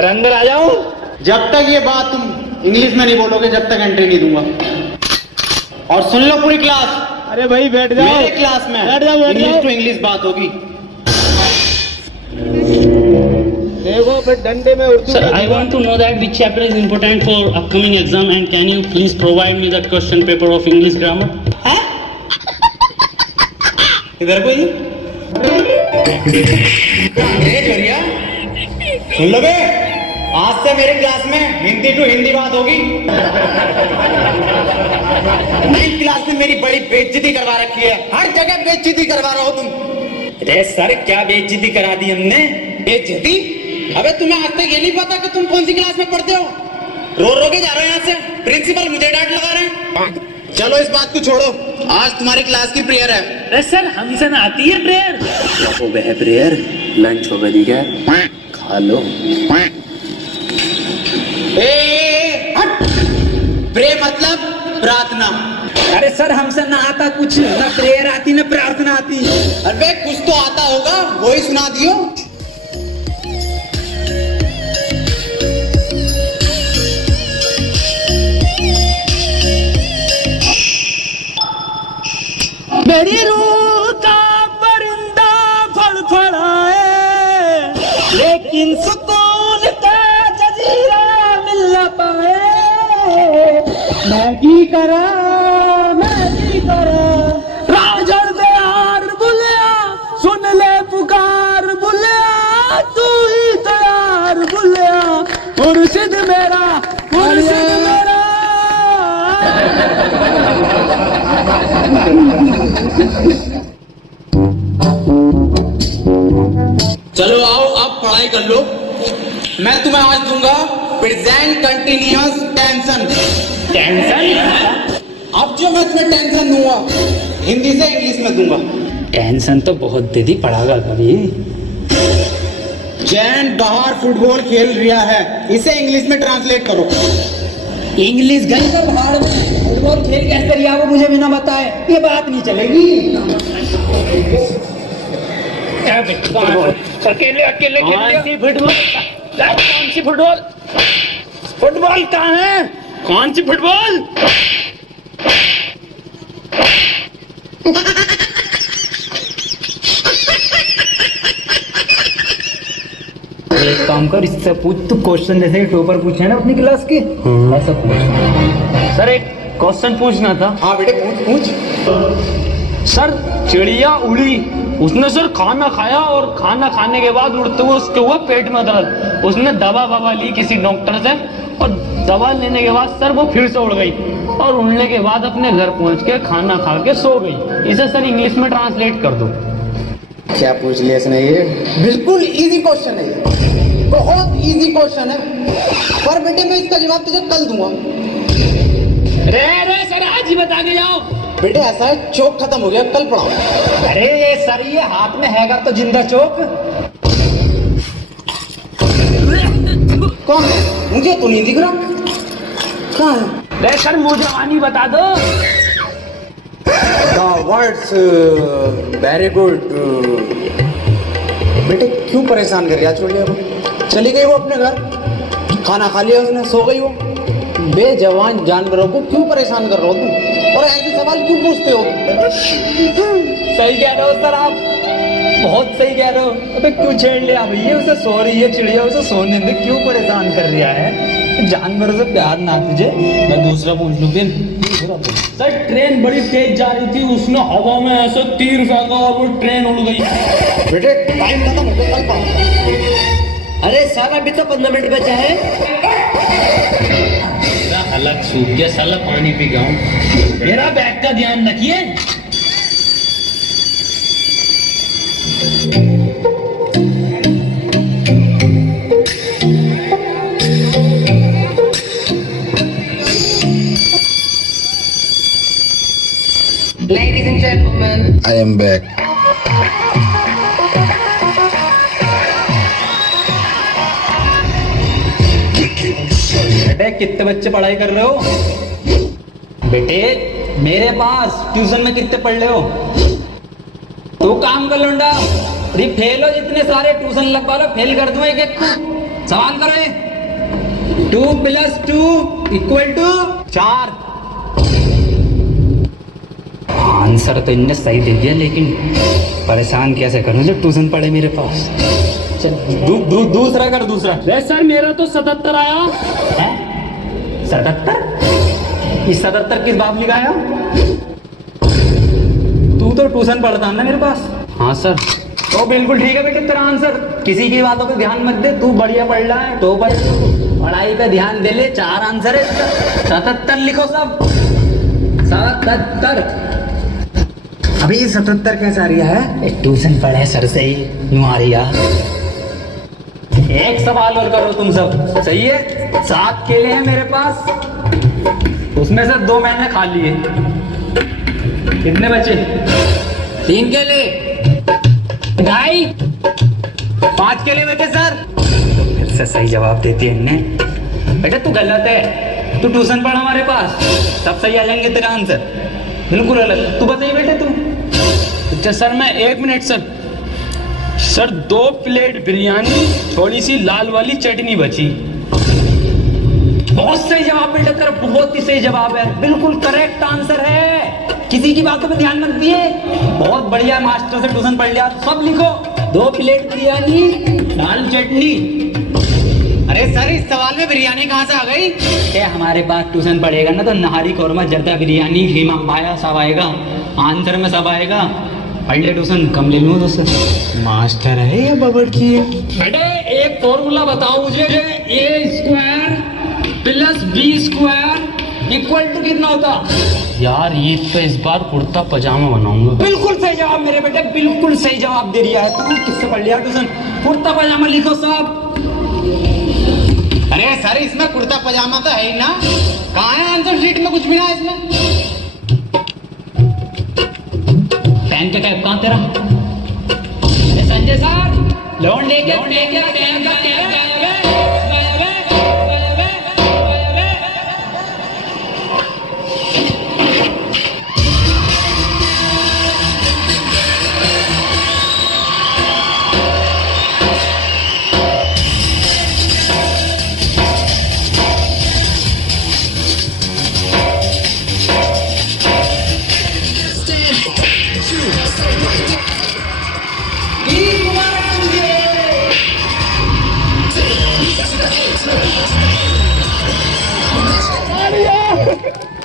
Sir अंदर आ जाओ। जब तक ये बात तुम इंग्लिश में नहीं बोलोगे जब तक एंट्री नहीं दूंगा। और सुन लो पूरी क्लास, अरे भाई बैठ जाओ, मेरे क्लास में बैठ जाओ, बैठ इंग्लिश जाओ। टू इंग्लिश बात होगी। देखो फिर डंडे में Urdu. Sir, I want to know that which chapter is important for upcoming exam and can you please provide me the question paper of English grammar? हैं? इधर कोई जोरिया सुन लो बे, आज से मेरे क्लास में हिंदी टू हिंदी बात होगी। 9th क्लास में मेरी बड़ी बेइज्जती करवा रखी है, हर जगह बेइज्जती करवा रहा हो तुम। अरे सर क्या बेइज्जती करा दी हमने? बेइज्जती? अबे तुम्हें आज तक ये नहीं पता कि तुम कौन सी क्लास में पढ़ते हो? रो के जा रहे हो यहाँ से, प्रिंसिपल मुझे डांट लगा रहे हैं। चलो इस बात को छोड़ो, आज तुम्हारी क्लास की प्रेयर है। अरे सर हमसे ना आती है प्रेयर। हो गया प्रेयर, लंच हो गया, ठीक है खा लो। हट! प्रे मतलब प्रार्थना। अरे सर हमसे ना आता कुछ, ना प्रेयर आती ना प्रार्थना आती। अरे कुछ तो आता होगा, वही सुना दियो। मेरी रूह का परिंदा फड़फड़ाए, लेकिन सुकून का जजीरा मिल न पाए। मैगी करा राजड़ दे यार बुलिया, सुन ले पुकार बुलिया, तू ही तैयार बुलिया, मुर्शिद मेरा मुर्शिद मेरा। चलो आओ अब पढ़ाई कर लो। मैं तुम्हें आज दूंगा प्रेजेंट कंटिन्यूअस टेंशन। टेंशन? अब जो मैं तुम्हें टेंशन दूंगा हिंदी से इंग्लिश में दूंगा। टेंशन तो बहुत दे दी, पढ़ागा कभी। जैन बाहर फुटबॉल खेल रहा है, इसे इंग्लिश में ट्रांसलेट करो। इंग्लिश गई तो भाड़ में, फुटबॉल खेल कैसे रिया वो मुझे बिना बताए ये बात नहीं चलेगी। अकेले अकेले कौन सी फुटबॉल? कौन सी फुटबॉल? फुटबॉल कहाँ है? कौन सी फुटबॉल? एक काम कर, इससे पूछ तू क्वेश्चन जैसे टॉपर पूछे ना अपनी क्लास के, ऐसा पूछ। सर एक क्वेश्चन पूछना था। हाँ बेटे पूछ। सर चिड़िया उड़ी, उसने सर खाना खाया और खाना खाने के बाद उड़ते हुए उसके हुआ पेट में दर्द। उसने दवा ली किसी डॉक्टर से और दवा लेने के बाद सर वो फिर से उड़ गई और उड़ने के बाद अपने घर पहुंच के खाना खा के सो गई। इसे सर इंग्लिश में ट्रांसलेट कर दो। क्या पूछ लिया इसने? ये बिल्कुल इजी क्वेश्चन है, ये बहुत इजी क्वेश्चन है, पर बेटे मैं इसका जवाब तुझे कल दूंगा। रे सर आज ही बता के जाओ। बेटे ऐसा है, चौक खत्म हो गया, कल पढ़ाओ। अरे ये सर ये हाथ में हैगा तो जिंदा चौक। कौन है? मुझे तो नहीं दिख रहा। कहाँ है? रे सर मुझे जवानी बता दो। Words very good. बेटे क्यों परेशान कर रहा छोड़िए को? चली गई वो अपने घर, खाना खा लिया उसने, सो गई वो। बेजवान जानवरों को क्यों परेशान कर रहे हो तुम, और ऐसे सवाल क्यों पूछते हो? सही कह रहे हो सर आप, बहुत सही कह रहे हो। अबे क्यों छेड़ लिया भैया, उसे सो रही है चिड़िया, उसे सोने दे, क्यों परेशान कर रहा है? जानवरों से प्यार ना तुझे। मैं दूसरा पूछ लूं फिर। सर ट्रेन बड़ी तेज जा रही थी, उसने हवा में ऐसे तीर फेंका और वो ट्रेन उड़ गई। बेटे टाइम खत्म हो गया, कल पढ़ाओ। अरे साला अभी तो 15 मिनट बचा है। अलग सूख गया साला, पानी पी गया हूँ। मेरा बैग का ध्यान रखिए। Ladies and gentlemen, I am back. बेटे कितने बच्चे पढ़ाई कर रहे हो? बेटे मेरे पास ट्यूशन में कितने पढ़ रहे हो? तू काम कर लूंगा, फेल हो जितने सारे ट्यूशन लगवा लो, फेल कर दूं एक एक को। सवाल करो ये। 2 + 2 = 4। आंसर तो इनने सही दे दिया, लेकिन परेशान कैसे करूं जब ट्यूशन पढ़े मेरे पास। चल दूसरा कर, दूसरा। अरे सर मेरा तो 77 आया है 77? इस 77 किस बाप लिखाया? तू तो ट्यूशन पढ़ता है ना मेरे पास। हाँ सर। तो बिल्कुल ठीक है बेटे तेरा आंसर। किसी की बातों पे ध्यान मत दे, तू बढ़िया पढ़ रहा है, तो पढ़ाई पे ध्यान दे ले। 4 आंसर है इसका। 77 लिखो सब। 77। अभी 77 कैसे आ रही है? ट्यूशन पढ़े सर से ही यूं आ रही है। एक सवाल और करो तुम सब, सही है? 7 केले हैं मेरे पास, उसमें से 2 मैंने खा लिए। कितने बचे? 3 केले। 2.5। 5 केले बचे सर। फिर से सही जवाब देती है इनने। बेटा तू गलत है, तू ट्यूशन पढ़ हमारे पास, तब सही आ जाएंगे तेरा आंसर। बिल्कुल गलत। तू बताइए बेटे तू। अच्छा सर मैं 1 मिनट सर 2 प्लेट बिरयानी, थोड़ी सी लाल वाली चटनी बची। बहुत सही जवाब बेटा तेरा, बहुत ही सही जवाब है, बिल्कुल करेक्ट आंसर है। किसी की बातों पे ध्यान मत दिए। बहुत बढ़िया, मास्टर से ट्यूशन पढ़ लिया। सब लिखो। 2 प्लेट बिरयानी, लाल चटनी। अरे सर इस सवाल में बिरयानी कहाँ से आ गई? क्या हमारे पास ट्यूशन पढ़ेगा ना तो नहारी कौरमा, जर्दा बिरयानी, कीमा पाया सब आएगा, आंसर में सब आएगा। पढ़ ले ट्यूशन, कम ले लूँ दोस्त। मास्टर है या बबड़की है? बेटे एक फॉर्मूला बताओ मुझे। A² + B² = कितना होता? यार ये तो इस बार कुर्ता पजामा बनाऊंगा। बिल्कुल सही जवाब मेरे बेटे, बिल्कुल सही जवाब दे दिया है। तू किससे पढ़ लिया ट्यूशन? कुर्ता पजामा लिखो सब। अरे सर इसमें कुर्ता पजामा तो है ही ना, कहाँ है आंसर शीट में? कुछ भी ना है इसमें। पेन का कैप कहाँ तेरा? अरे संजय सर, लोन लेके पेन का कैप